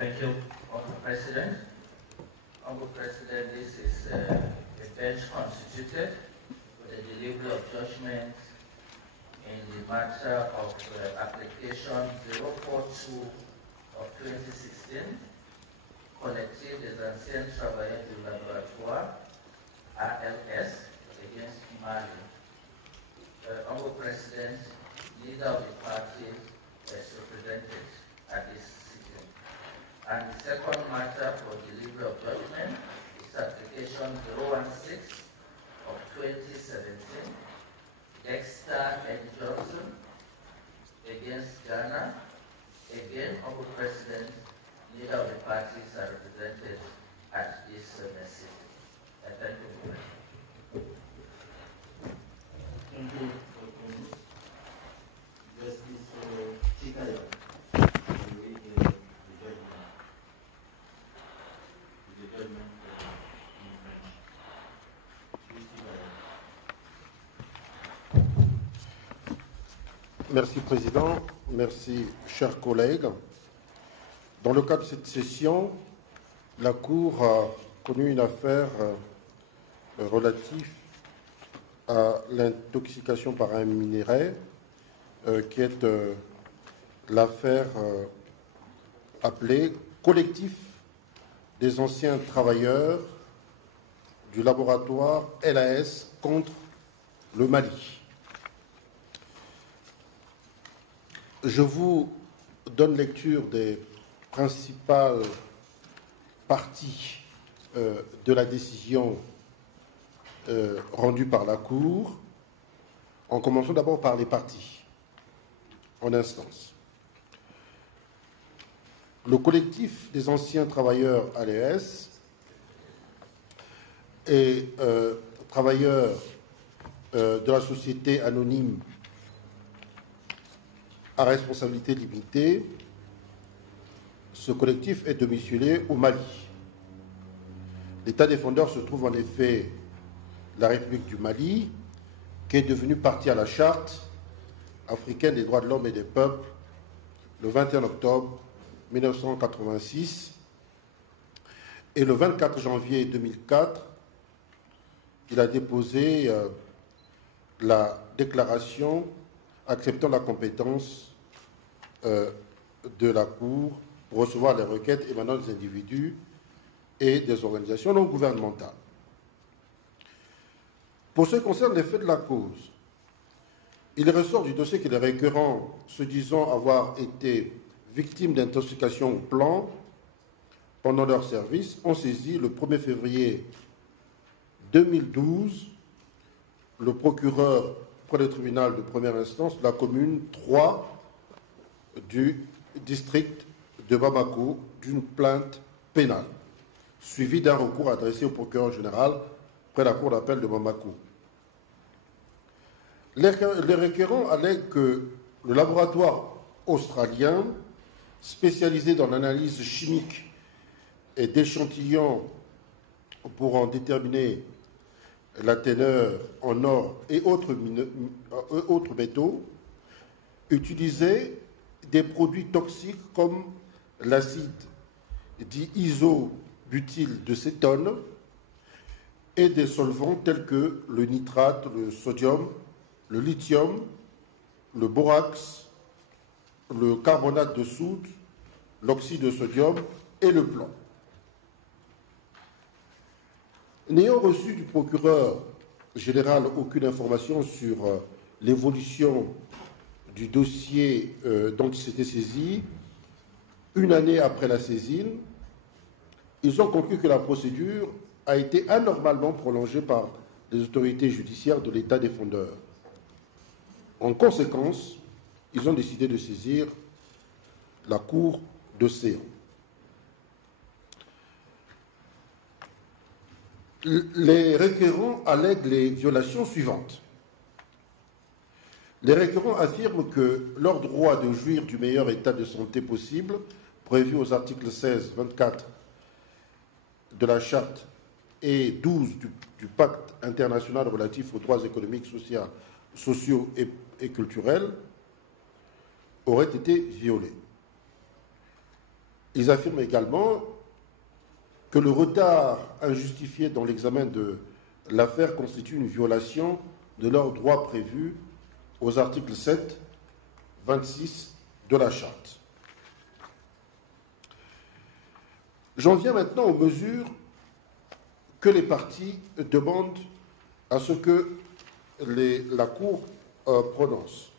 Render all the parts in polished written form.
Thank you, Honorable President. Honorable President, this is a bench constituted for the delivery of judgment in the matter of application 042 of 2016, Collectif des Anciens Travailleurs du Laboratoire ALS against Mali. Honorable President, leader of the party is represented at this sitting. And the second matter for delivery of judgment is application 016 of 2017, Dexter and Johnson against Ghana. Again, Honorable President, leader of the parties are represented at this sitting. I thank you. Thank you, Justice Chikaya. Merci Président, merci chers collègues. Dans le cadre de cette session, la Cour a connu une affaire relative à l'intoxication par un minerai, qui est l'affaire appelée Collectif des Anciens Travailleurs du Laboratoire ALS contre le Mali. Je vous donne lecture des principales parties de la décision rendue par la Cour, en commençant d'abord par les parties, en instance. Le collectif des anciens travailleurs ALS et travailleurs de la société anonyme à responsabilité limitée, ce collectif est domicilié au Mali. L'État défendeur se trouve en effet la République du Mali, qui est devenue partie à la Charte africaine des droits de l'homme et des peuples le 21 octobre 1986, et le 24 janvier 2004, il a déposé la déclaration acceptant la compétence de la Cour pour recevoir les requêtes émanant des individus et des organisations non gouvernementales. Pour ce qui concerne les faits de la cause, il ressort du dossier que les requérants se disant avoir été victimes d'intoxication au plan pendant leur service ont saisi le 1er février 2012 le procureur près le tribunal de première instance de la commune 3 du district de Bamako d'une plainte pénale, suivie d'un recours adressé au procureur général près la cour d'appel de Bamako. Les requérants allèguent que le laboratoire australien, spécialisé dans l'analyse chimique et d'échantillons pour en déterminer la teneur en or et autres métaux, utilisait des produits toxiques comme l'acide dit isobutyl de cétone et des solvants tels que le nitrate, le sodium, le lithium, le borax, le carbonate de soude, l'oxyde de sodium et le plomb. N'ayant reçu du procureur général aucune information sur l'évolution du dossier dont il s'était saisi, une année après la saisine, ils ont conclu que la procédure a été anormalement prolongée par les autorités judiciaires de l'État défendeur. En conséquence, ils ont décidé de saisir la Cour d'Océan. Les requérants allèguent les violations suivantes. Les requérants affirment que leur droit de jouir du meilleur état de santé possible, prévu aux articles 16, 24 de la Charte et 12 du Pacte international relatif aux droits économiques, sociaux et culturels, aurait été violé. Ils affirment également que le retard injustifié dans l'examen de l'affaire constitue une violation de leurs droits prévus aux articles 7, 26 de la Charte. J'en viens maintenant aux mesures que les parties demandent à ce que la Cour prononce.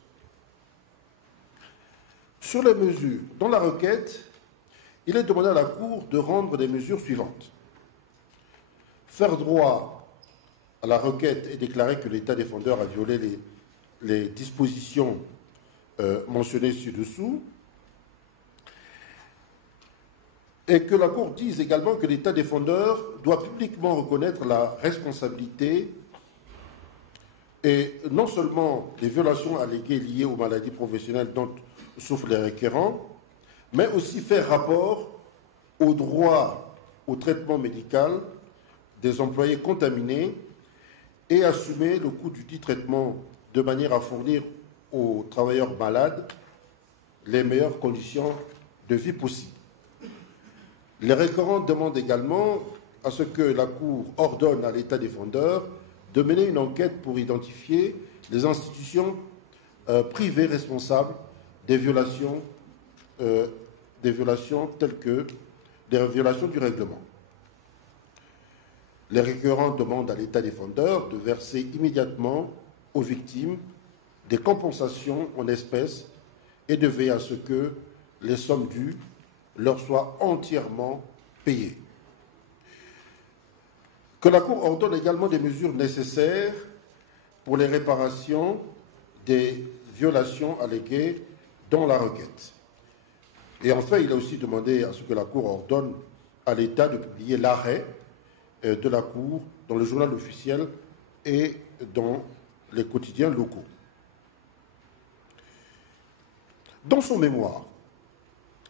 Sur les mesures, dans la requête, il est demandé à la Cour de rendre des mesures suivantes. Faire droit à la requête et déclarer que l'État défendeur a violé les dispositions mentionnées ci-dessous, et que la Cour dise également que l'État défendeur doit publiquement reconnaître la responsabilité et non seulement les violations alléguées liées aux maladies professionnelles dont souffrent les requérants, mais aussi faire rapport au droit au traitement médical des employés contaminés et assumer le coût du dit traitement de manière à fournir aux travailleurs malades les meilleures conditions de vie possibles. Les requérants demandent également à ce que la Cour ordonne à l'État défendeur de mener une enquête pour identifier les institutions privées responsables des violations telles que des violations du règlement. Les requérants demandent à l'État défendeur de verser immédiatement aux victimes des compensations en espèces et de veiller à ce que les sommes dues leur soient entièrement payées. Que la Cour ordonne également des mesures nécessaires pour les réparations des violations alléguées dans la requête. Et enfin, il a aussi demandé à ce que la Cour ordonne à l'État de publier l'arrêt de la Cour dans le journal officiel et dans les quotidiens locaux. Dans son mémoire,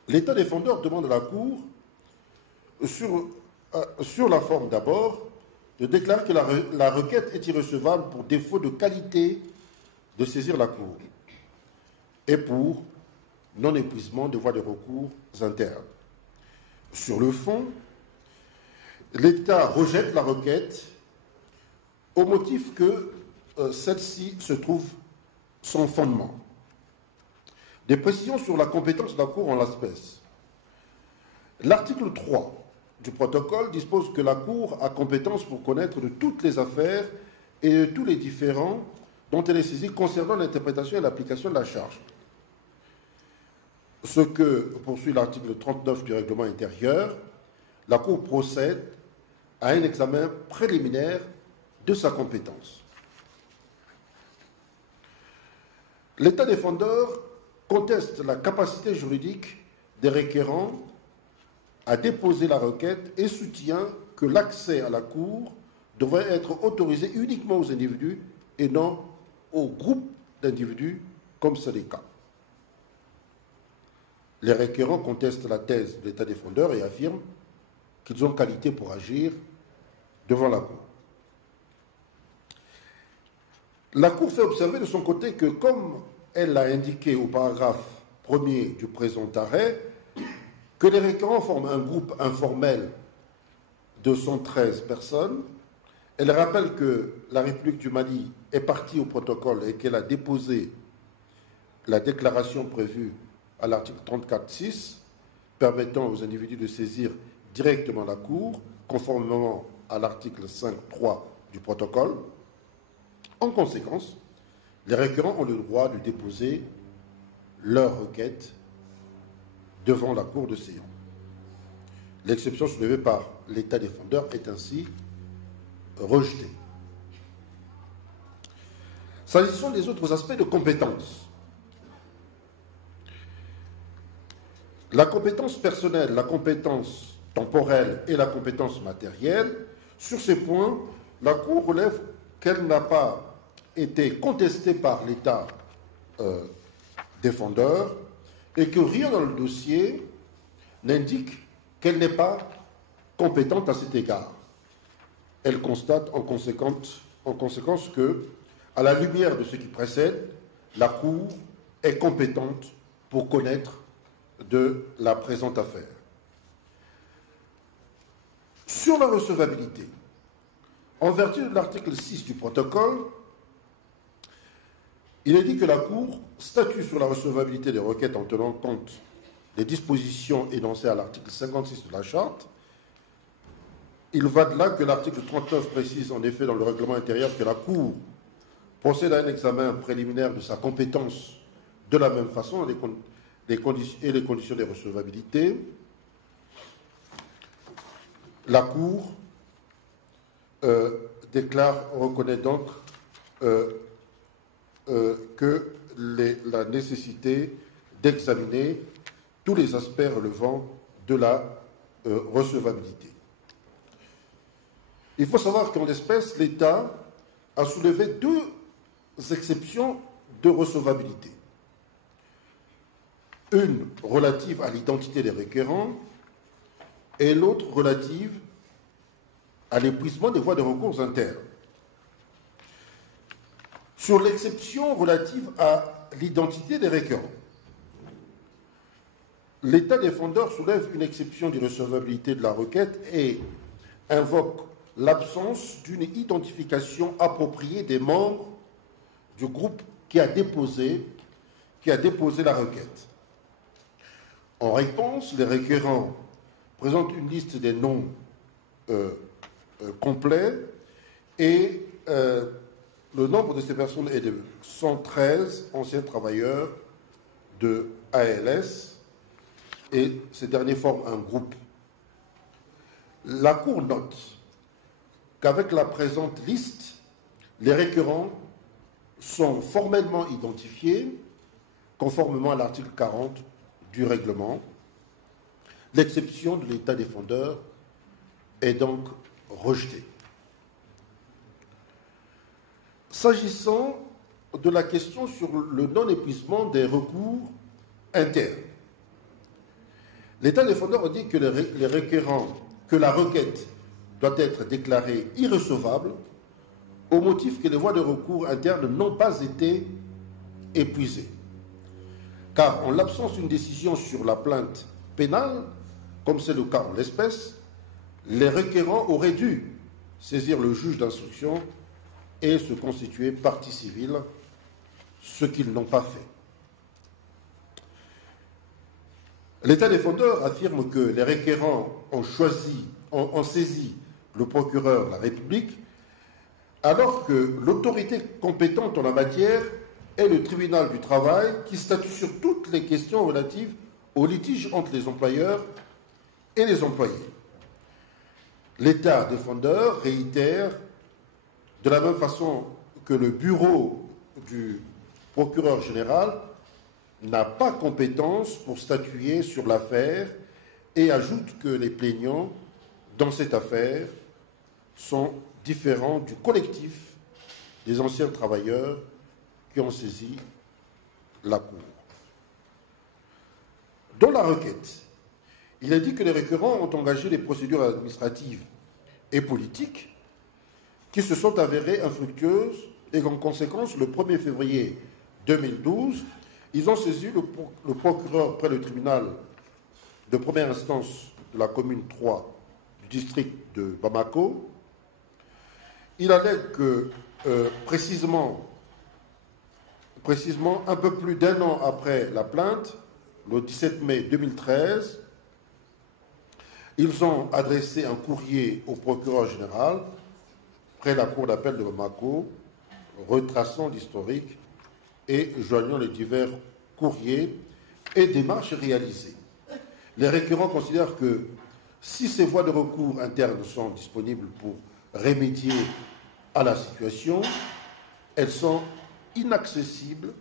l'État défendeur demande à la Cour, sur la forme d'abord, de déclarer que la requête est irrecevable pour défaut de qualité de saisir la Cour et pour non-épuisement de voies de recours internes. Sur le fond, l'État rejette la requête au motif que celle-ci se trouve sans fondement. Des précisions sur la compétence de la Cour en l'espèce. L'article 3 du protocole dispose que la Cour a compétence pour connaître de toutes les affaires et de tous les différends dont elle est saisie concernant l'interprétation et l'application de la charge. Ce que poursuit l'article 39 du règlement intérieur, la Cour procède à un examen préliminaire de sa compétence. L'État défendeur conteste la capacité juridique des requérants à déposer la requête et soutient que l'accès à la Cour devrait être autorisé uniquement aux individus et non aux groupes d'individus, comme c'est le cas. Les requérants contestent la thèse de l'État défendeur et affirment qu'ils ont qualité pour agir devant la Cour. La Cour fait observer de son côté que, comme elle l'a indiqué au paragraphe 1er du présent arrêt, que les requérants forment un groupe informel de 113 personnes. Elle rappelle que la République du Mali est partie au protocole et qu'elle a déposé la déclaration prévue à l'article 34.6, permettant aux individus de saisir directement la Cour, conformément à l'article 5.3 du protocole. En conséquence, les requérants ont le droit de déposer leur requête devant la Cour de Sion. L'exception soulevée par l'État défendeur est ainsi rejetée. S'agissant des autres aspects de compétence, la compétence personnelle, la compétence temporelle et la compétence matérielle, sur ces points, la Cour relève qu'elle n'a pas été contestée par l'État défendeur et que rien dans le dossier n'indique qu'elle n'est pas compétente à cet égard. Elle constate en conséquence que, à la lumière de ce qui précède, la Cour est compétente pour connaître de la présente affaire. Sur la recevabilité, en vertu de l'article 6 du protocole, il est dit que la Cour statue sur la recevabilité des requêtes en tenant compte des dispositions énoncées à l'article 56 de la Charte. Il va de là que l'article 39 précise en effet dans le règlement intérieur que la Cour procède à un examen préliminaire de sa compétence de la même façon les conditions de recevabilité. La Cour reconnaît donc la nécessité d'examiner tous les aspects relevant de la recevabilité. Il faut savoir qu'en l'espèce, l'État a soulevé deux exceptions de recevabilité. Une relative à l'identité des requérants et l'autre relative à l'épuisement des voies de recours internes. Sur l'exception relative à l'identité des requérants, l'État défendeur soulève une exception d'irrecevabilité de la requête et invoque l'absence d'une identification appropriée des membres du groupe qui a déposé la requête. En réponse, les requérants présentent une liste des noms complets et le nombre de ces personnes est de 113 anciens travailleurs de ALS et ces derniers forment un groupe. La Cour note qu'avec la présente liste, les requérants sont formellement identifiés conformément à l'article 40 du règlement. L'exception de l'État défendeur est donc rejetée. S'agissant de la question sur le non-épuisement des recours internes, l'État défendeur dit que les requérants, que la requête doit être déclarée irrecevable au motif que les voies de recours internes n'ont pas été épuisées. Car en l'absence d'une décision sur la plainte pénale, comme c'est le cas en l'espèce, les requérants auraient dû saisir le juge d'instruction et se constituer partie civile, ce qu'ils n'ont pas fait. L'État défendeur affirme que les requérants ont saisi le procureur de la République, alors que l'autorité compétente en la matière est le tribunal du travail qui statue sur toutes les questions relatives aux litiges entre les employeurs et les employés. L'État défendeur réitère, de la même façon que le bureau du procureur général n'a pas compétence pour statuer sur l'affaire et ajoute que les plaignants dans cette affaire sont différents du collectif des anciens travailleurs qui ont saisi la Cour. Dans la requête, il est dit que les requérants ont engagé des procédures administratives et politiques qui se sont avérées infructueuses et qu'en conséquence, le 1er février 2012, ils ont saisi le procureur près le tribunal de première instance de la commune 3 du district de Bamako. Il allègue que précisément un peu plus d'un an après la plainte, le 17 mai 2013, ils ont adressé un courrier au procureur général près la cour d'appel de Bamako, retraçant l'historique et joignant les divers courriers et démarches réalisées. Les requérants considèrent que si ces voies de recours internes sont disponibles pour remédier à la situation, elles sont inaccessibles,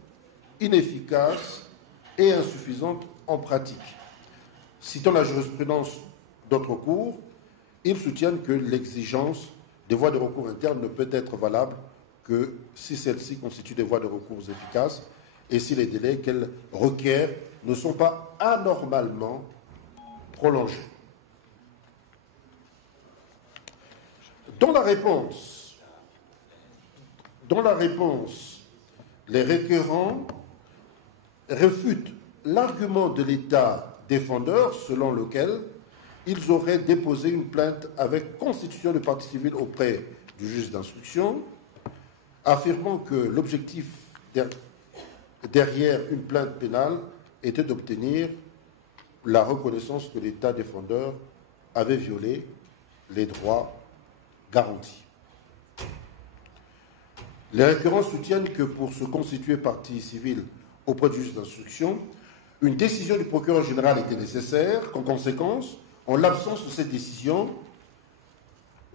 inefficaces et insuffisantes en pratique. Citant la jurisprudence d'autres cours, ils soutiennent que l'exigence des voies de recours internes ne peut être valable que si celles-ci constituent des voies de recours efficaces et si les délais qu'elles requièrent ne sont pas anormalement prolongés. Dans la réponse, les requérants réfutent l'argument de l'État défendeur selon lequel ils auraient déposé une plainte avec constitution de partie civile auprès du juge d'instruction, affirmant que l'objectif derrière une plainte pénale était d'obtenir la reconnaissance que l'État défendeur avait violé les droits garantis. Les requérants soutiennent que pour se constituer partie civile auprès du juge d'instruction, une décision du procureur général était nécessaire, qu'en conséquence, en l'absence de cette décision,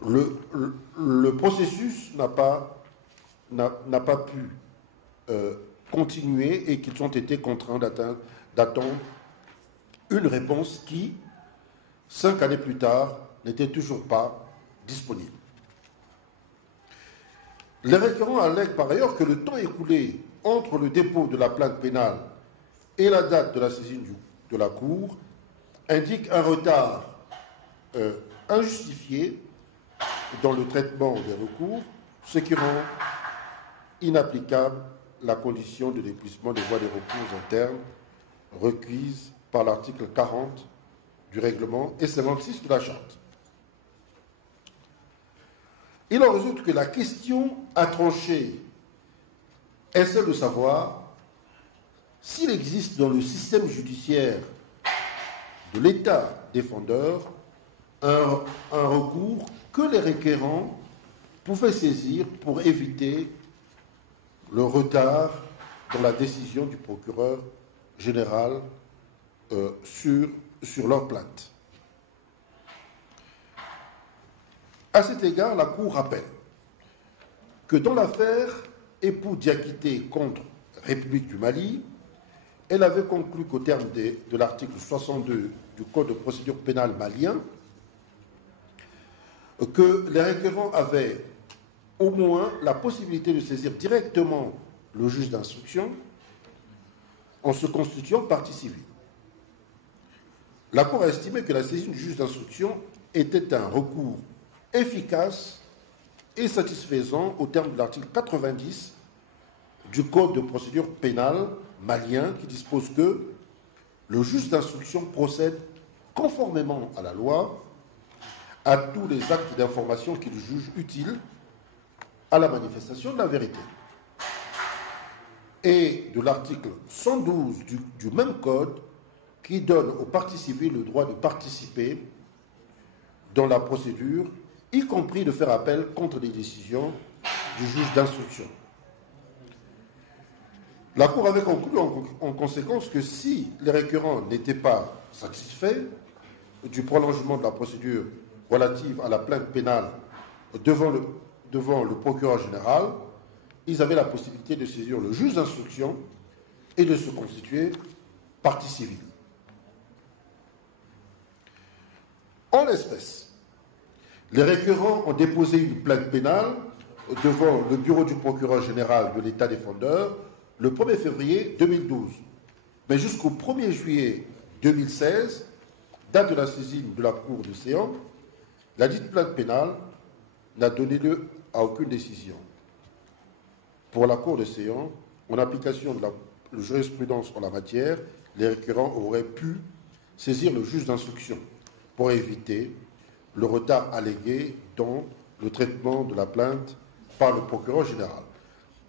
le processus n'a pas pu continuer et qu'ils ont été contraints d'attendre une réponse qui, 5 années plus tard, n'était toujours pas disponible. Les requérants allèguent par ailleurs que le temps écoulé entre le dépôt de la plainte pénale et la date de la saisine de la Cour indique un retard injustifié dans le traitement des recours, ce qui rend inapplicable la condition de l'épuisement des voies de recours internes requise par l'article 40 du règlement et 56 de la Charte. Il en résulte que la question à trancher est celle de savoir s'il existe dans le système judiciaire de l'État défendeur un recours que les requérants pouvaient saisir pour éviter le retard dans la décision du procureur général sur leur plainte. À cet égard, la Cour rappelle que dans l'affaire Époux Diakité contre République du Mali, elle avait conclu qu'au terme de l'article 62 du Code de procédure pénale malien, que les requérants avaient au moins la possibilité de saisir directement le juge d'instruction en se constituant partie civile. La Cour a estimé que la saisine du juge d'instruction était un recours efficace et satisfaisant au terme de l'article 90 du Code de procédure pénale malien qui dispose que le juge d'instruction procède conformément à la loi à tous les actes d'information qu'il juge utiles à la manifestation de la vérité. Et de l'article 112 du même Code qui donne aux parties civiles le droit de participer dans la procédure, y compris de faire appel contre les décisions du juge d'instruction. La Cour avait conclu en conséquence que si les requérants n'étaient pas satisfaits du prolongement de la procédure relative à la plainte pénale devant le procureur général, ils avaient la possibilité de saisir le juge d'instruction et de se constituer partie civile. En l'espèce, les requérants ont déposé une plainte pénale devant le bureau du procureur général de l'État défendeur le 1er février 2012. Mais jusqu'au 1er juillet 2016, date de la saisine de la Cour de Séan, la dite plainte pénale n'a donné lieu à aucune décision. Pour la Cour de Séan, en application de la jurisprudence en la matière, les requérants auraient pu saisir le juge d'instruction pour éviter le retard allégué dans le traitement de la plainte par le procureur général.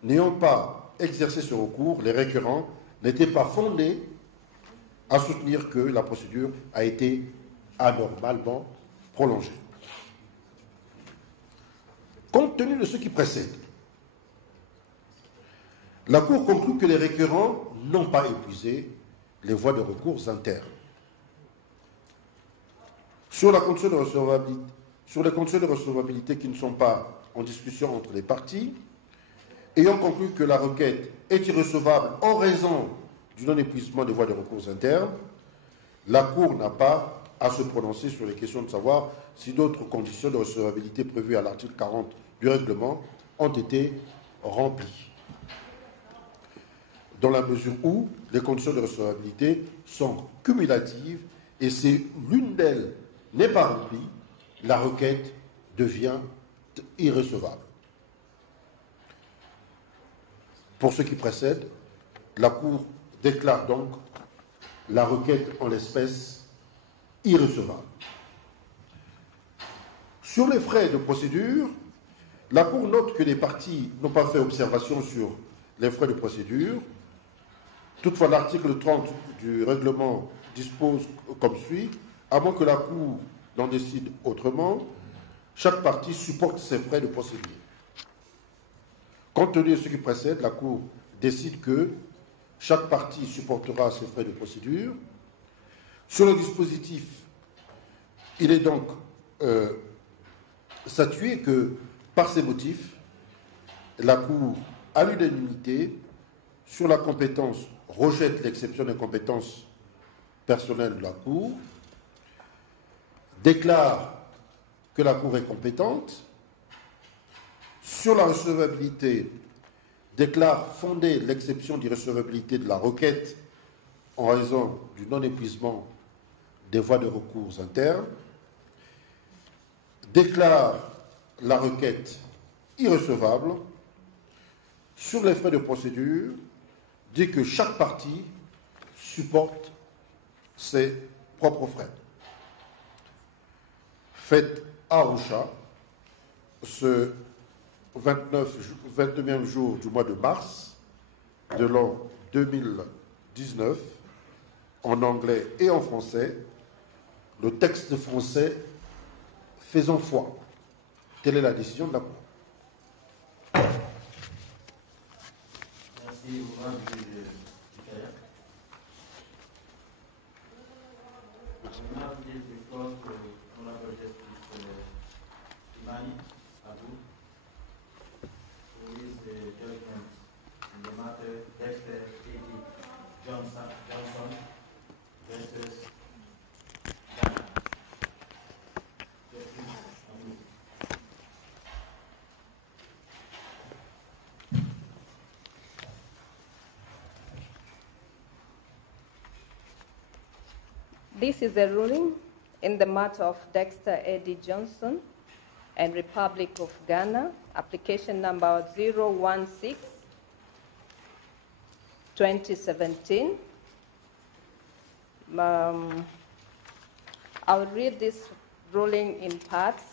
N'ayant pas exercé ce recours, les requérants n'étaient pas fondés à soutenir que la procédure a été anormalement prolongée. Compte tenu de ce qui précède, la Cour conclut que les requérants n'ont pas épuisé les voies de recours internes. Sur les conditions de recevabilité qui ne sont pas en discussion entre les parties, ayant conclu que la requête est irrecevable en raison du non-épuisement des voies de recours internes, la Cour n'a pas à se prononcer sur les questions de savoir si d'autres conditions de recevabilité prévues à l'article 40 du règlement ont été remplies, dans la mesure où les conditions de recevabilité sont cumulatives et si l'une d'elles n'est pas remplie, la requête devient irrecevable. Pour ce qui précède, la Cour déclare donc la requête en l'espèce irrecevable. Sur les frais de procédure, la Cour note que les parties n'ont pas fait observation sur les frais de procédure. Toutefois, l'article 30 du règlement dispose comme suit: à moins que la Cour n'en décide autrement, chaque partie supporte ses frais de procédure. Compte tenu de ce qui précède, la Cour décide que chaque partie supportera ses frais de procédure. Sur le dispositif, il est donc statué que, par ces motifs, la Cour, à l'unanimité, sur la compétence, rejette l'exception des compétences personnelles de la Cour, déclare que la Cour est compétente, sur la recevabilité, déclare fondée l'exception d'irrecevabilité de la requête en raison du non-épuisement des voies de recours internes, déclare la requête irrecevable. Sur les frais de procédure, dit que chaque partie supporte ses propres frais. Fait à Arusha, ce 29e jour du mois de mars de l'an 2019, en anglais et en français, le texte français faisant foi. Telle est la décision de la Cour. Merci, Oumar, juge supérieur. Now, this report to Honorable Justice Imani Abu, who is the judgment in the matter Dexter A.D. Johnson versus Ghana. Justice Abu. This is a ruling in the matter of Dexter A.D. Johnson and Republic of Ghana, application number 016-2017. I'll read this ruling in parts,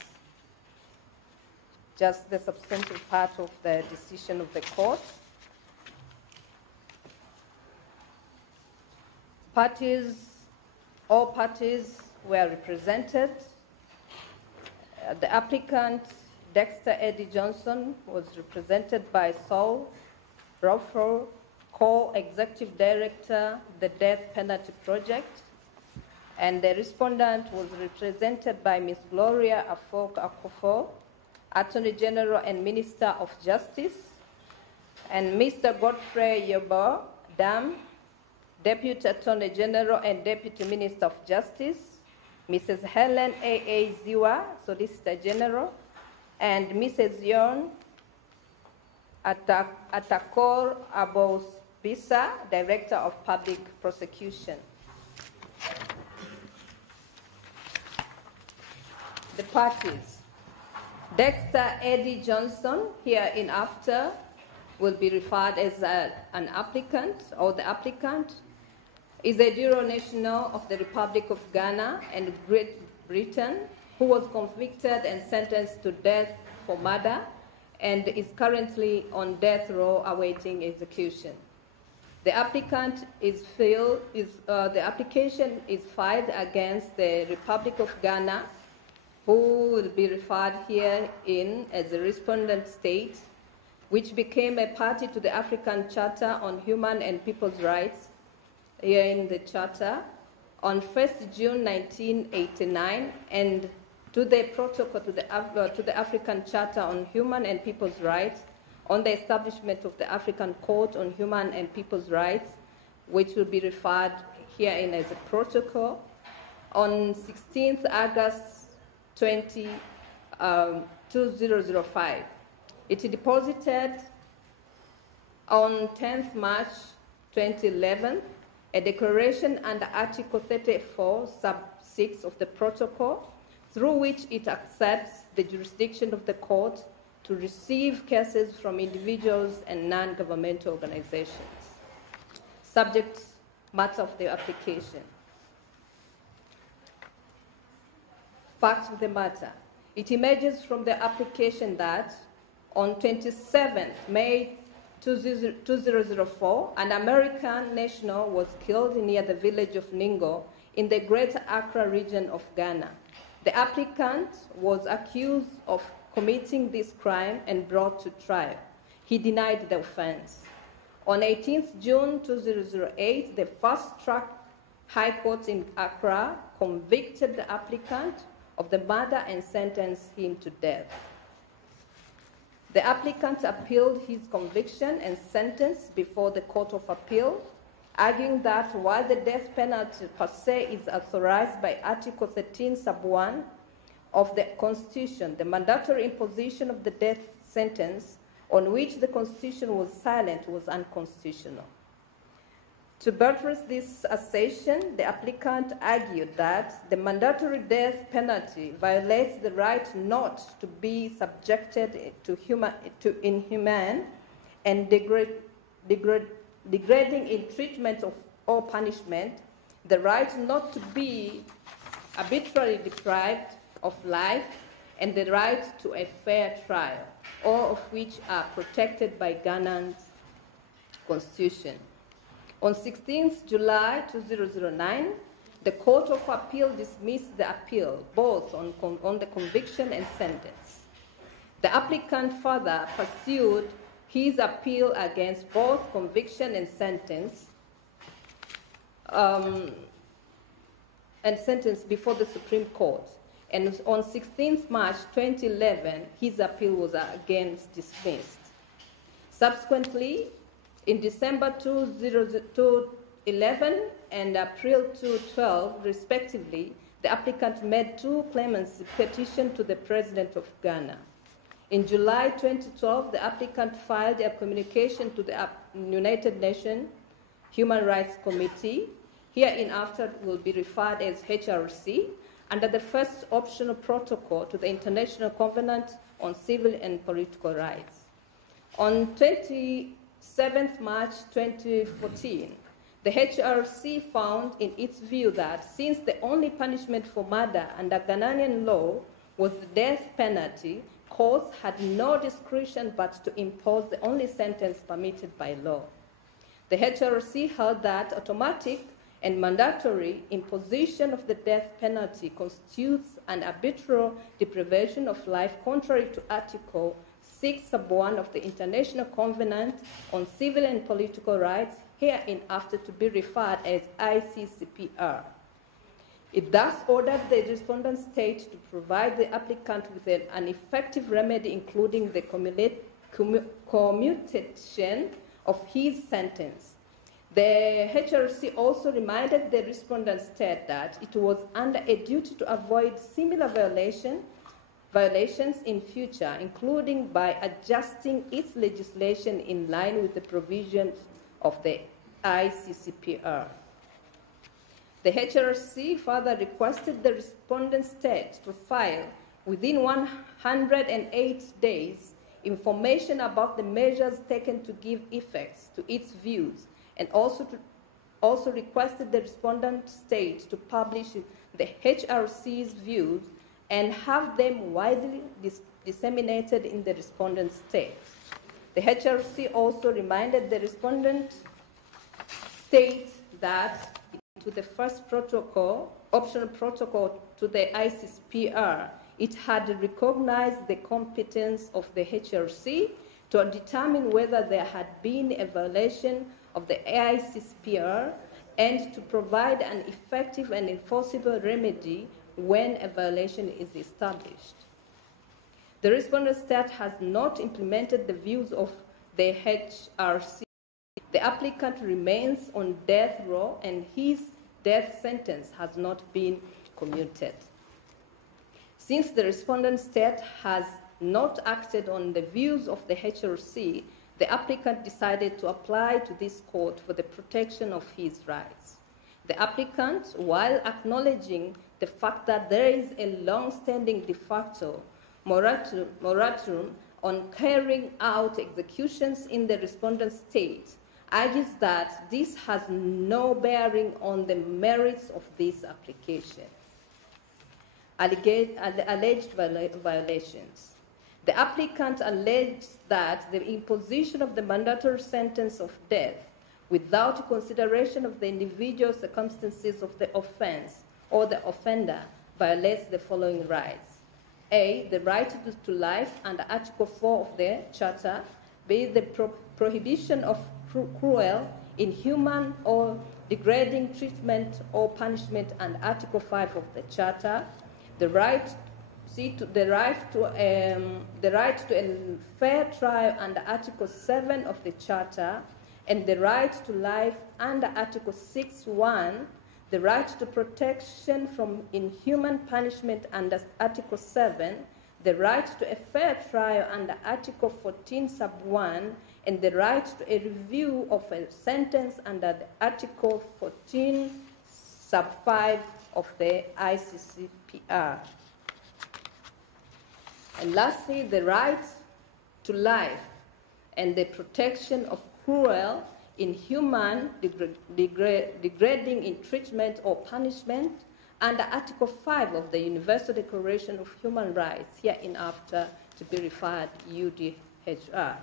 just the substantive part of the decision of the court. All parties were represented. The applicant, Dexter A.D. Johnson, was represented by Saul Rofo, co-executive director, the Death Penalty Project, and the respondent was represented by Ms. Gloria Afok Akufo, Attorney General and Minister of Justice, and Mr. Godfrey Yobo Dam, Deputy Attorney General and Deputy Minister of Justice, Mrs. Helen A.A. Ziwa, Solicitor General, and Mrs. Yon Atakor Abos Bisa, Director of Public Prosecution. The parties. Dexter A.D. Johnson, hereinafter, will be referred as an applicant, or the applicant, is a dual national of the Republic of Ghana and Great Britain, who was convicted and sentenced to death for murder and is currently on death row awaiting execution. The applicant the application is filed against the Republic of Ghana, who will be referred herein as a respondent state, which became a party to the African Charter on Human and People's Rights, here in the Charter, on 1st June 1989, and to the protocol to the African Charter on Human and People's Rights on the establishment of the African Court on Human and People's Rights, which will be referred herein as a protocol, on 16th August 2005. It deposited on 10th March 2011 a declaration under Article 34, sub 6 of the protocol, through which it accepts the jurisdiction of the court to receive cases from individuals and non-governmental organizations. Subject matter of the application. Facts of the matter. It emerges from the application that on 27th May 2004, an American national was killed near the village of Ningo in the Greater Accra region of Ghana. The applicant was accused of committing this crime and brought to trial. He denied the offense. On 18th June 2008, the fast-track High Court in Accra convicted the applicant of the murder and sentenced him to death. The applicant appealed his conviction and sentence before the Court of Appeal, arguing that while the death penalty per se is authorized by Article 13, Sub 1 of the Constitution, the mandatory imposition of the death sentence on which the Constitution was silent was unconstitutional. To buttress this assertion, the applicant argued that the mandatory death penalty violates the right not to be subjected to inhumane and degrading in treatment or punishment, the right not to be arbitrarily deprived of life, and the right to a fair trial, all of which are protected by Ghana's Constitution. On 16th July 2009, the Court of Appeal dismissed the appeal, both on the conviction and sentence. The applicant further pursued his appeal against both conviction and sentence before the Supreme Court. And on 16th March 2011, his appeal was again dismissed. Subsequently, in December 2011 and April 2012, respectively, the applicant made two clemency petitions to the President of Ghana. In July 2012, the applicant filed a communication to the United Nations Human Rights Committee, hereinafter will be referred as HRC, under the first optional protocol to the International Covenant on Civil and Political Rights. On 27th March 2014, the HRC found in its view that since the only punishment for murder under Ghanaian law was the death penalty, courts had no discretion but to impose the only sentence permitted by law. The HRC held that automatic and mandatory imposition of the death penalty constitutes an arbitrary deprivation of life contrary to Article 6 Sub 1 of the International Covenant on Civil and Political Rights, hereinafter to be referred as ICCPR. It thus ordered the respondent state to provide the applicant with an effective remedy, including the commutation of his sentence. The HRC also reminded the respondent state that it was under a duty to avoid similar violations in future, including by adjusting its legislation in line with the provisions of the ICCPR. The HRC further requested the respondent state to file within 108 days information about the measures taken to give effect to its views, and also requested the respondent state to publish the HRC's views and have them widely disseminated in the respondent state. The HRC also reminded the respondent state that to the first protocol, optional protocol to the ICCPR, it had recognized the competence of the HRC to determine whether there had been a violation of the ICCPR and to provide an effective and enforceable remedy when a violation is established. The respondent state has not implemented the views of the HRC. The applicant remains on death row and his death sentence has not been commuted. Since the respondent state has not acted on the views of the HRC, the applicant decided to apply to this court for the protection of his rights. The applicant, while acknowledging the fact that there is a long-standing de facto moratorium on carrying out executions in the respondent state, argues that this has no bearing on the merits of this application. alleged violations. The applicant alleged that the imposition of the mandatory sentence of death without consideration of the individual circumstances of the offense or the offender violates the following rights. A, the right to life under Article 4 of the Charter. B, the prohibition of cruel, inhuman, or degrading treatment or punishment under Article 5 of the Charter. The right to a fair trial under Article 7 of the Charter, and the right to life under Article 6(1), the right to protection from inhuman punishment under Article 7, the right to a fair trial under Article 14 sub 1, and the right to a review of a sentence under the Article 14 sub 5 of the ICCPR. And lastly, the right to life and the protection of cruel, inhuman, degrading in treatment or punishment under Article 5 of the Universal Declaration of Human Rights, hereinafter to be referred UDHR.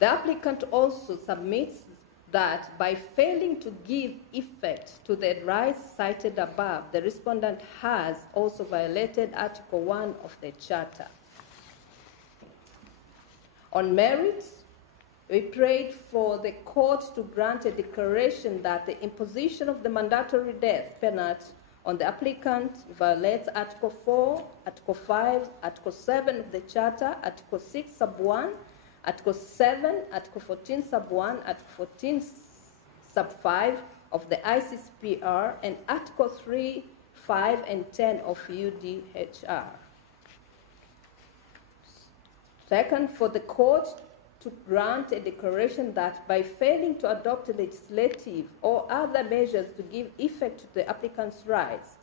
The applicant also submits that by failing to give effect to the rights cited above, the respondent has also violated Article 1 of the Charter. On merits, we prayed for the court to grant a declaration that the imposition of the mandatory death penalty on the applicant violates Article 4, Article 5, Article 7 of the Charter, Article 6 sub 1, Article 7, Article 14 sub 1, Article 14 sub 5 of the ICCPR, and Article 3, 5, and 10 of UDHR. Second, for the court to grant a declaration that by failing to adopt legislative or other measures to give effect to the applicant's rights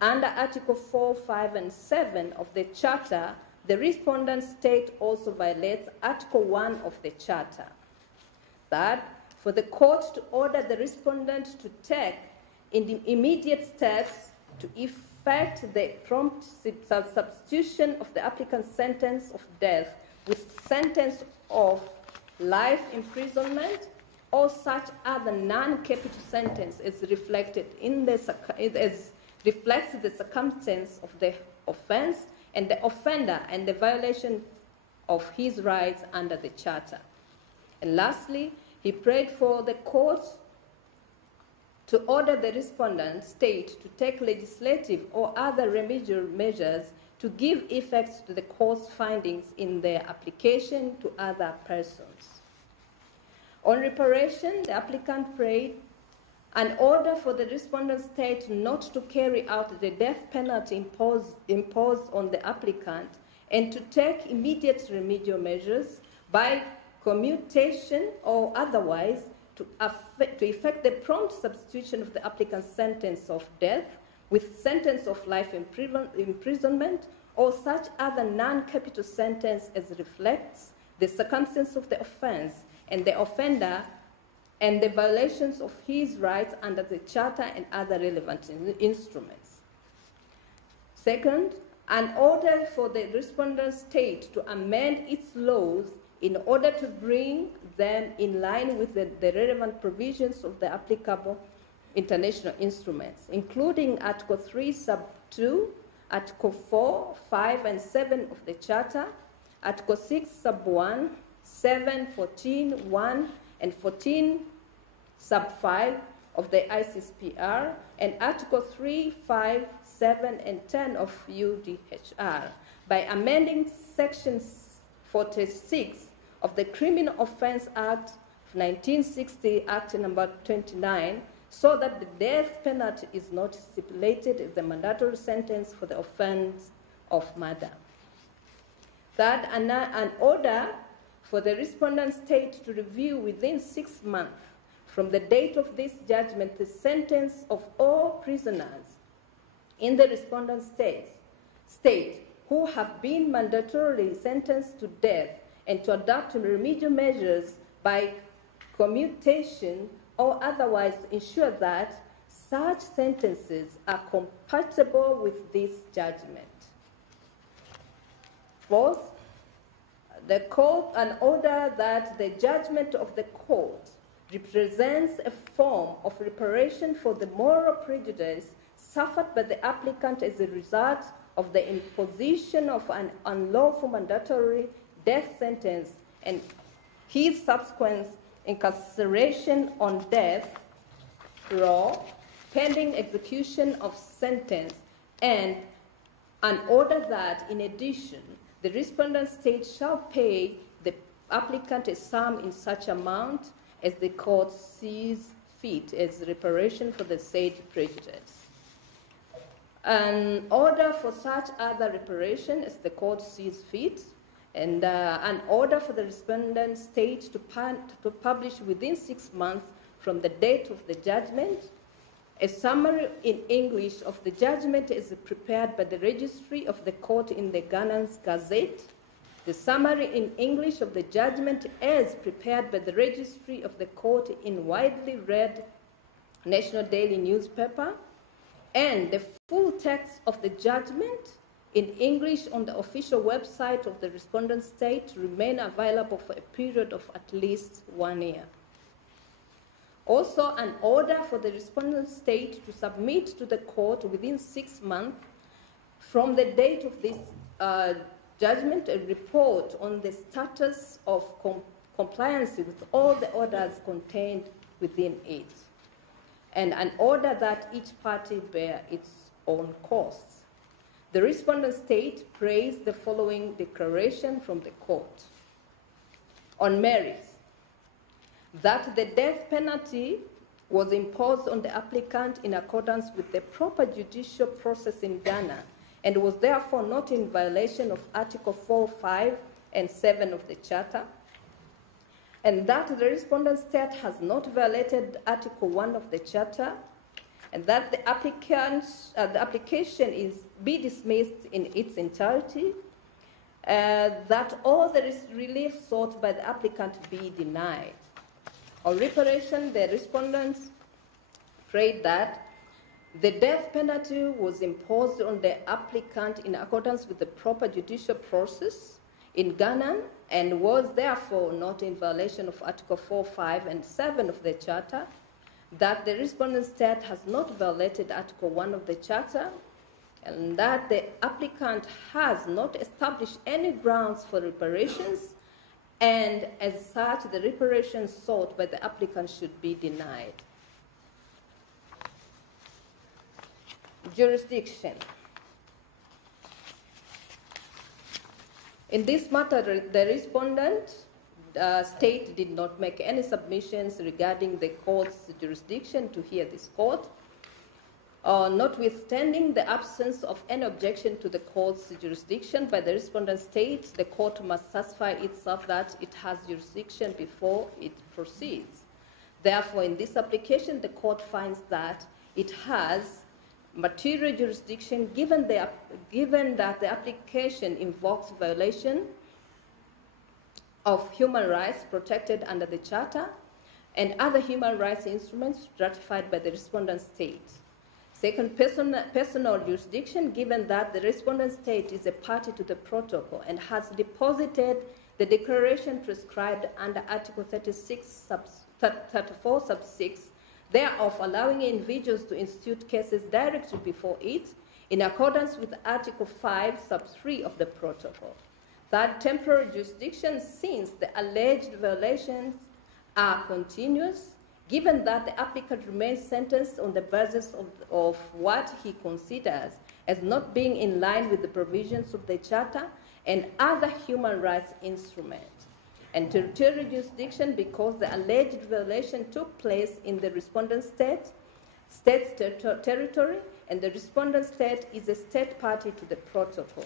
under Article 4, 5, and 7 of the Charter, the respondent state also violates Article 1 of the Charter. Third, for the court to order the respondent to take immediate steps to effect the prompt substitution of the applicant's sentence of death with sentence of life imprisonment or such other non-capital sentence as reflected in as reflects the circumstance of the offense and the offender and the violation of his rights under the Charter. And lastly, he prayed for the court to order the respondent state to take legislative or other remedial measures to give effect to the court's findings in their application to other persons. On reparation, the applicant prayed an order for the respondent state not to carry out the death penalty imposed on the applicant and to take immediate remedial measures by commutation or otherwise to effect the prompt substitution of the applicant's sentence of death with sentence of life imprisonment or such other non-capital sentence as reflects the circumstance of the offense and the offender and the violations of his rights under the Charter and other relevant instruments. Second, an order for the respondent state to amend its laws in order to bring them in line with the relevant provisions of the applicable international instruments, including Article 3 sub 2, Article 4, 5, and 7 of the Charter, Article 6 sub 1, 7, 14, 1, and 14 sub 5 of the ICCPR, and Article 3, 5, 7, and 10 of UDHR by amending Section 46 of the Criminal Offence Act of 1960, Act number 29, so that the death penalty is not stipulated as the mandatory sentence for the offense of murder. Third, an order for the respondent state to review within 6 months from the date of this judgment the sentence of all prisoners in the respondent state who have been mandatorily sentenced to death and to adopt remedial measures by commutation or otherwise to ensure that such sentences are compatible with this judgment. Fourth, the court, an order that the judgment of the court represents a form of reparation for the moral prejudice suffered by the applicant as a result of the imposition of an unlawful mandatory death sentence and his subsequent incarceration on death row pending execution of sentence, and an order that, in addition, the respondent state shall pay the applicant a sum in such amount as the court sees fit as reparation for the said prejudice. An order for such other reparation as the court sees fit, and an order for the respondent state to publish within 6 months from the date of the judgment a summary in English of the judgment is prepared by the registry of the court in the Ghanaian Gazette. The summary in English of the judgment is prepared by the registry of the court in widely read National Daily newspaper, and the full text of the judgment in English on the official website of the respondent state remain available for a period of at least 1 year. Also, an order for the respondent state to submit to the court within 6 months from the date of this judgment a report on the status of compliance with all the orders contained within it, and an order that each party bear its own costs. The respondent state praised the following declaration from the court. On merits, that the death penalty was imposed on the applicant in accordance with the proper judicial process in Ghana and was therefore not in violation of Article 4, 5, and 7 of the Charter, and that the respondent state has not violated Article 1 of the Charter, and that the application be dismissed in its entirety, that all the relief sought by the applicant be denied. On reparation, the respondents prayed that the death penalty was imposed on the applicant in accordance with the proper judicial process in Ghana and was therefore not in violation of Article 4, 5, and 7 of the Charter, that the respondent state has not violated Article 1 of the Charter, and that the applicant has not established any grounds for reparations, and as such, the reparations sought by the applicant should be denied. Jurisdiction. In this matter, the respondent state did not make any submissions regarding the court's jurisdiction to hear this court. Notwithstanding the absence of any objection to the court's jurisdiction by the respondent state, the court must satisfy itself that it has jurisdiction before it proceeds. Therefore, in this application, the court finds that it has material jurisdiction given that the application invokes violation of human rights protected under the Charter and other human rights instruments ratified by the respondent state. Second, personal jurisdiction, given that the respondent state is a party to the protocol and has deposited the declaration prescribed under Article 34 sub 6, thereof allowing individuals to institute cases directly before it in accordance with Article 5 sub 3 of the protocol. Third, temporary jurisdiction, since the alleged violations are continuous, given that the applicant remains sentenced on the basis of what he considers as not being in line with the provisions of the Charter and other human rights instruments. And territorial jurisdiction, because the alleged violation took place in the respondent state's territory, and the respondent state is a state party to the protocol.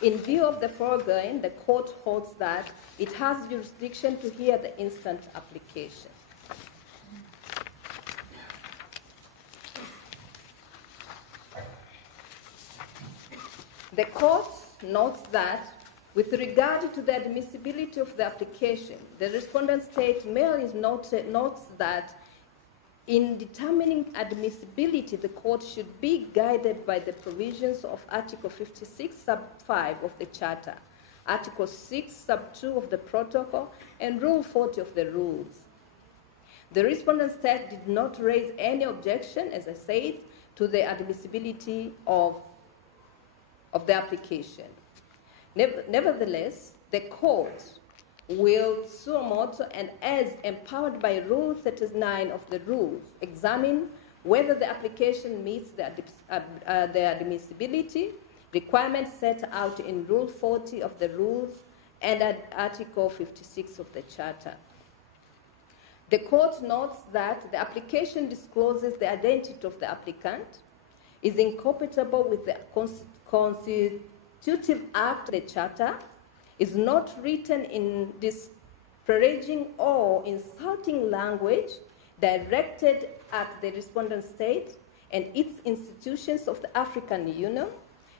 In view of the foregoing, the court holds that it has jurisdiction to hear the instant application. The court notes that with regard to the admissibility of the application, the respondent state merely notes that in determining admissibility, the court should be guided by the provisions of Article 56, sub 5 of the Charter, Article 6, sub 2 of the Protocol, and Rule 40 of the Rules. The respondent state did not raise any objection, as I said, to the admissibility of the application. Nevertheless, the court will suo motu and as empowered by Rule 39 of the rules, examine whether the application meets the admissibility requirements set out in Rule 40 of the rules and at Article 56 of the Charter. The court notes that the application discloses the identity of the applicant, is incompatible with the constitutive act of the Charter, is not written in disparaging or insulting language directed at the respondent state and its institutions of the African Union,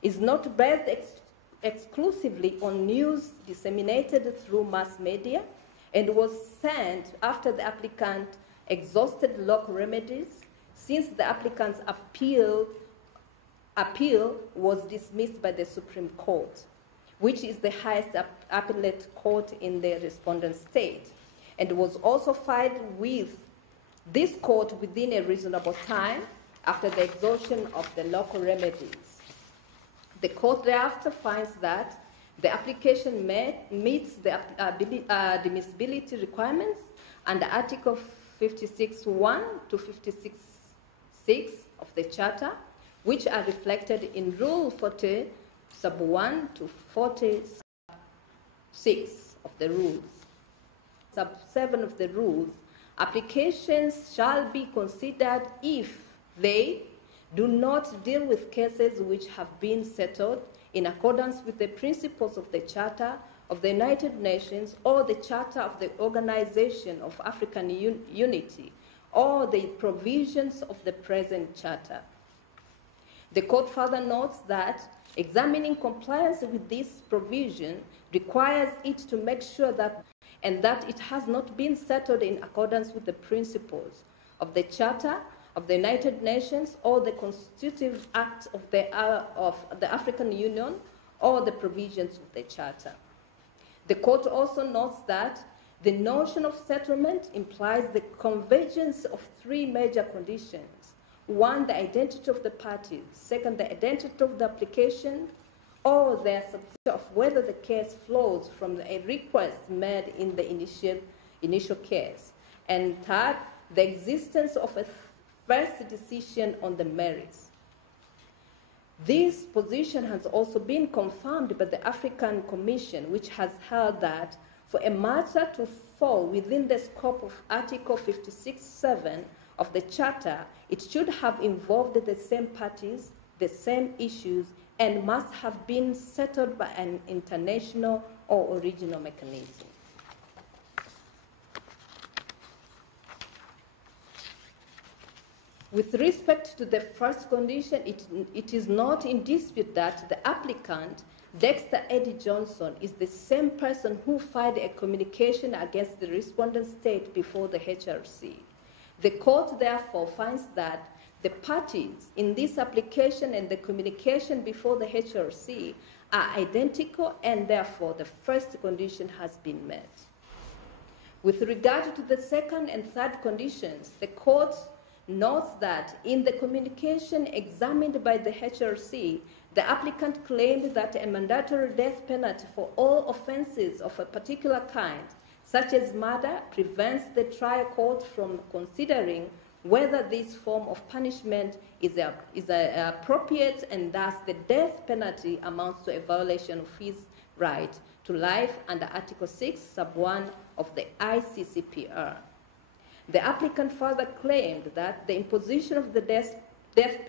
is not based exclusively on news disseminated through mass media, and was sent after the applicant exhausted local remedies, since the applicant's appeal was dismissed by the Supreme Court, which is the highest appellate court in the respondent state, and was also filed with this court within a reasonable time after the exhaustion of the local remedies. The court thereafter finds that the application meets the admissibility requirements under Article 56.1 to 56.6 of the Charter, which are reflected in Rule 40 sub 1 to 46 of the rules. Sub 7 of the rules, applications shall be considered if they do not deal with cases which have been settled in accordance with the principles of the Charter of the United Nations or the Charter of the Organization of African Unity or the provisions of the present Charter. The court further notes that examining compliance with this provision requires it to make sure that it has not been settled in accordance with the principles of the Charter of the United Nations or the constitutive act of the African Union or the provisions of the Charter. The court also notes that the notion of settlement implies the convergence of three major conditions. One, the identity of the parties. Second, the identity of the application or their substitution of whether the case flows from a request made in the initial case. And third, the existence of a first decision on the merits. This position has also been confirmed by the African Commission, which has held that for a matter to fall within the scope of Article 56.7 of the Charter, it should have involved the same parties, the same issues, and must have been settled by an international or original mechanism. With respect to the first condition, it is not in dispute that the applicant, Dexter Eddie Johnson, is the same person who filed a communication against the respondent state before the HRC. The court therefore finds that the parties in this application and the communication before the HRC are identical, and therefore the first condition has been met. With regard to the second and third conditions, the court notes that in the communication examined by the HRC, the applicant claimed that a mandatory death penalty for all offenses of a particular kind, such as murder, prevents the trial court from considering whether this form of punishment is appropriate, and thus the death penalty amounts to a violation of his right to life under Article 6, sub 1 of the ICCPR. The applicant further claimed that the imposition of the death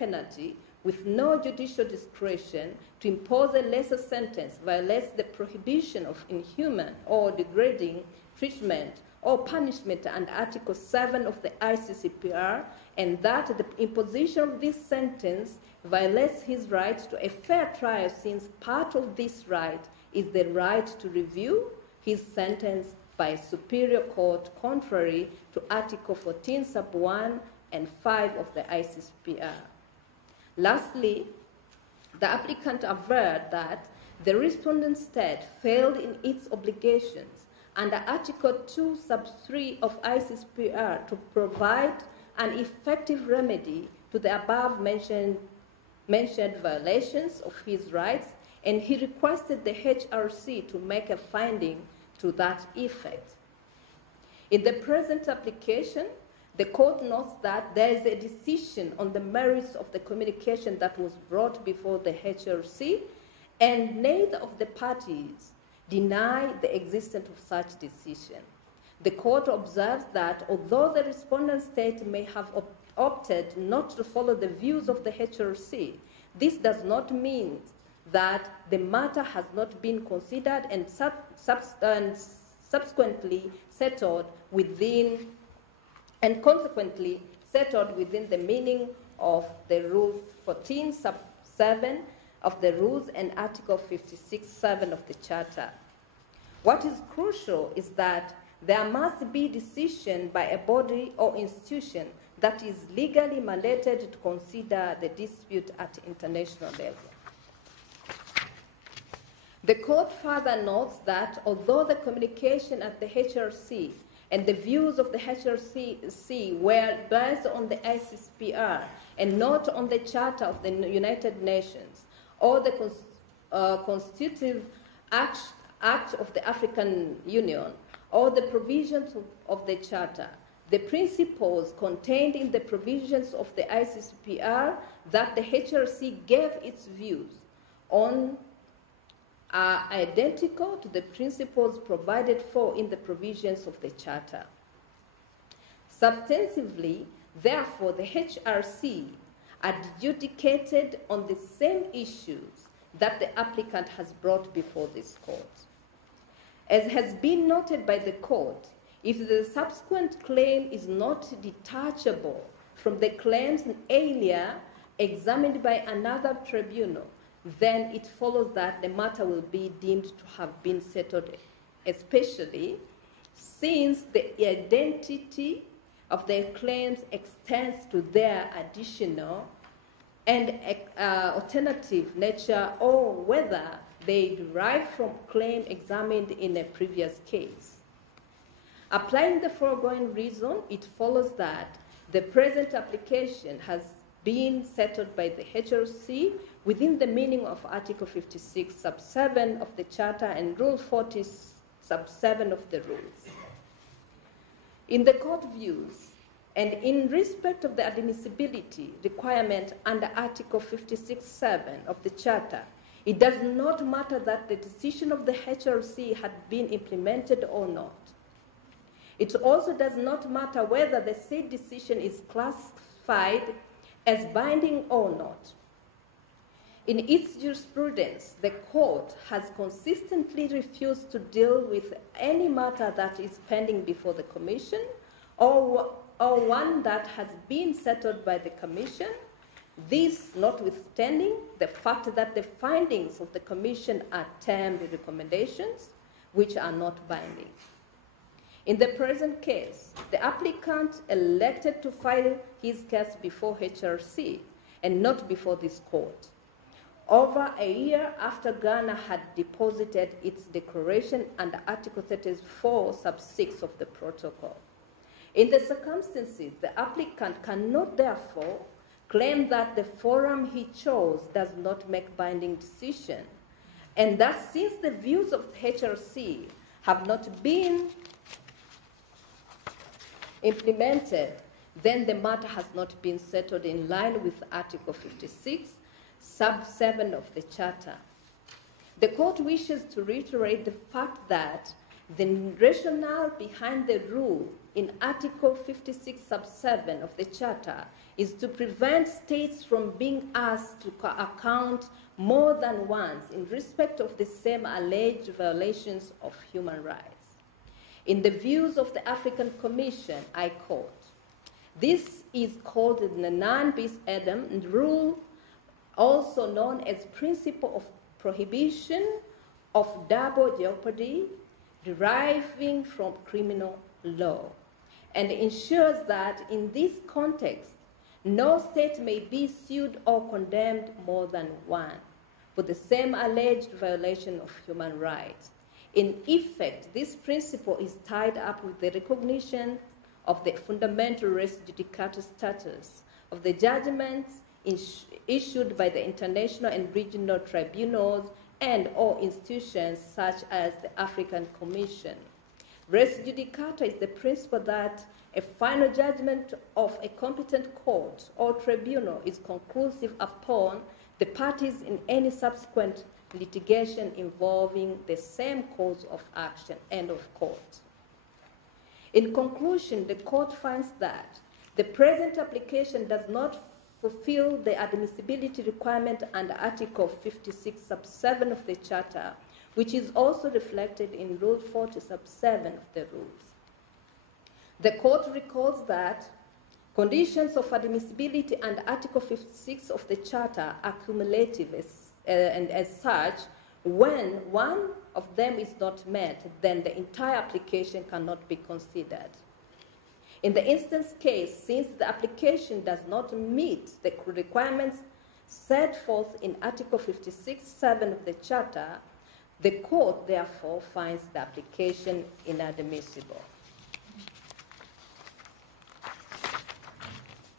penalty with no judicial discretion to impose a lesser sentence violates the prohibition of inhuman or degrading treatment or punishment under Article 7 of the ICCPR, and that the imposition of this sentence violates his right to a fair trial, since part of this right is the right to review his sentence by a superior court, contrary to Article 14, sub 1 and 5 of the ICCPR. Lastly, the applicant averred that the respondent state failed in its obligations under Article 2, Sub 3 of ICCPR to provide an effective remedy to the above mentioned violations of his rights, and he requested the HRC to make a finding to that effect. In the present application, the court notes that there is a decision on the merits of the communication that was brought before the HRC, and neither of the parties deny the existence of such decision. The court observes that although the respondent state may have opted not to follow the views of the HRC, this does not mean that the matter has not been considered and subsequently settled within, and consequently settled within the meaning of the Rule 14, Sub 7 of the Rules and Article 56(7) of the Charter. What is crucial is that there must be decision by a body or institution that is legally mandated to consider the dispute at international level. The court further notes that although the communication at the HRC and the views of the HRC were based on the ICCPR and not on the Charter of the United Nations or the Constitutive Act of the African Union or the provisions of the Charter, the principles contained in the provisions of the ICCPR that the HRC gave its views on are identical to the principles provided for in the provisions of the Charter. Substantively, therefore, the HRC adjudicated on the same issues that the applicant has brought before this court. As has been noted by the court, if the subsequent claim is not detachable from the claims earlier examined by another tribunal, then it follows that the matter will be deemed to have been settled, especially since the identity of their claims extends to their additional and alternative nature, or whether they derive from claim examined in a previous case. Applying the foregoing reason, it follows that the present application has been settled by the HRC within the meaning of Article 56, Sub 7 of the Charter and Rule 40, Sub 7 of the Rules. In the court views, and in respect of the admissibility requirement under Article 56(7) of the Charter, it does not matter that the decision of the HRC had been implemented or not. It also does not matter whether the said decision is classified as binding or not. In its jurisprudence, the court has consistently refused to deal with any matter that is pending before the Commission or one that has been settled by the Commission, this notwithstanding the fact that the findings of the Commission are termed recommendations, which are not binding. In the present case, the applicant elected to file his case before HRC and not before this court, over a year after Ghana had deposited its declaration under Article 34, Sub 6 of the protocol. In the circumstances, the applicant cannot therefore claim that the forum he chose does not make binding decision, and thus, since the views of HRC have not been implemented, then the matter has not been settled in line with Article 56, Sub 7 of the Charter. The court wishes to reiterate the fact that the rationale behind the rule in Article 56, Sub 7 of the Charter is to prevent states from being asked to account more than once in respect of the same alleged violations of human rights. In the views of the African Commission, I quote, this is called the non-bis idem rule, also known as principle of prohibition of double jeopardy deriving from criminal law. and ensures that in this context, no state may be sued or condemned more than one for the same alleged violation of human rights. In effect, this principle is tied up with the recognition of the fundamental res judicata status of the judgments issued by the international and regional tribunals and or institutions such as the African Commission. Res judicata is the principle that a final judgment of a competent court or tribunal is conclusive upon the parties in any subsequent litigation involving the same cause of action. End of quote. In conclusion, the court finds that the present application does not fulfill the admissibility requirement under Article 56, sub 7 of the Charter, which is also reflected in Rule 40, sub 7 of the rules. The court recalls that conditions of admissibility under Article 56 of the Charter are cumulative and as such, when one of them is not met, then the entire application cannot be considered. In the instance case, since the application does not meet the requirements set forth in Article 56(7) of the Charter, the court therefore finds the application inadmissible.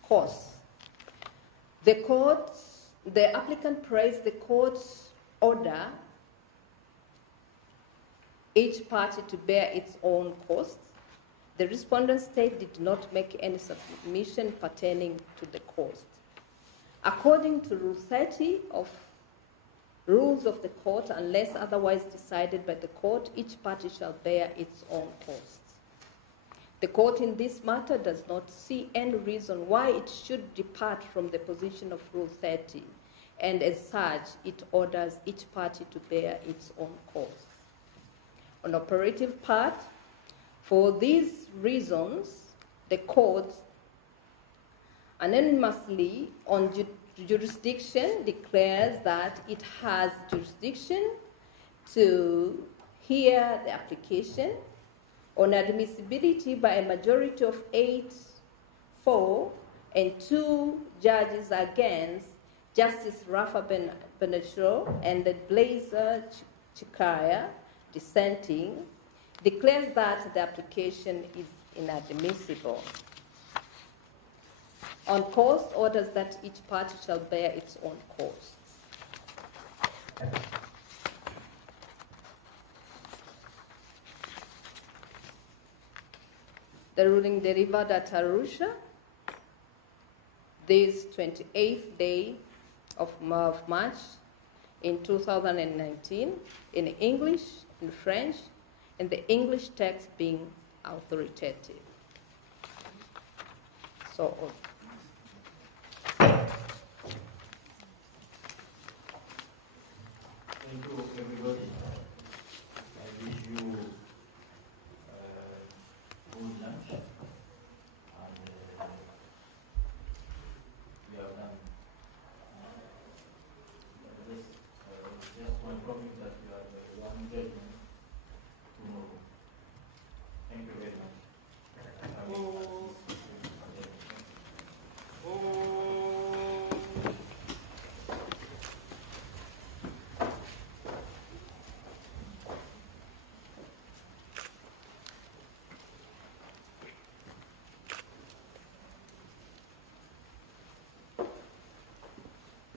Cause. The applicant praised the court's order each party to bear its own costs. The respondent state did not make any submission pertaining to the cost. According to Rule 30 of Rules of the Court, unless otherwise decided by the court, each party shall bear its own costs. The court in this matter does not see any reason why it should depart from the position of Rule 30, and as such, it orders each party to bear its own costs. On operative part, for these reasons, the court unanimously on jurisdiction declares that it has jurisdiction to hear the application on admissibility by a majority of 8-4 and 2 judges against Justice Rafa Benachro and Blazer Chikaya dissenting, declares that the application is inadmissible. On cost, orders that each party shall bear its own costs. The ruling delivered at Arusha, this 28th day of March in 2019, in English, in French, and the English text being authoritative. So